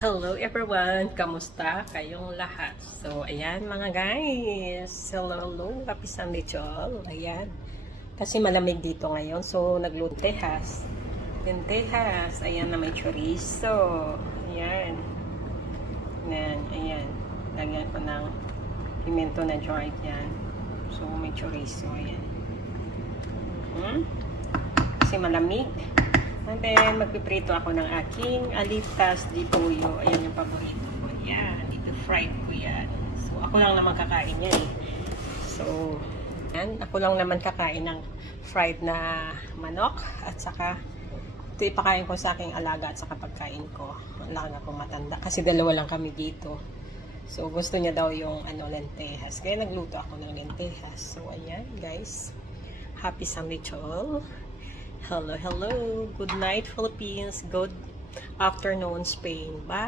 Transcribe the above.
Hello everyone! Kamusta kayong lahat? So, ayan mga guys! Hello! Happy Sunday to all! Ayan. Kasi malamig dito ngayon. So, naglutehas. Lentehas. Ayan na may chorizo. Ayan. Ayan. Lagyan ko ng pimento na dried yan. So, may chorizo. Ayan. Kasi malamig. And then, magpiprito ako ng aking alitas di toyo. Ayan yung paborito ko. Yan. Dito fried ko yan. So, ako lang naman kakain yan eh. So, yan. Ako lang naman kakain ng fried na manok. At saka, ito ipakain ko sa aking alaga at saka pagkain ko. Wala na akong matanda. Kasi dalawa lang kami dito. So, gusto niya daw yung lentehas. Kaya nagluto ako ng lentehas. So, ayan guys. Happy Sunday to all. Hello. Good night, Philippines. Good afternoon, Spain. Bye.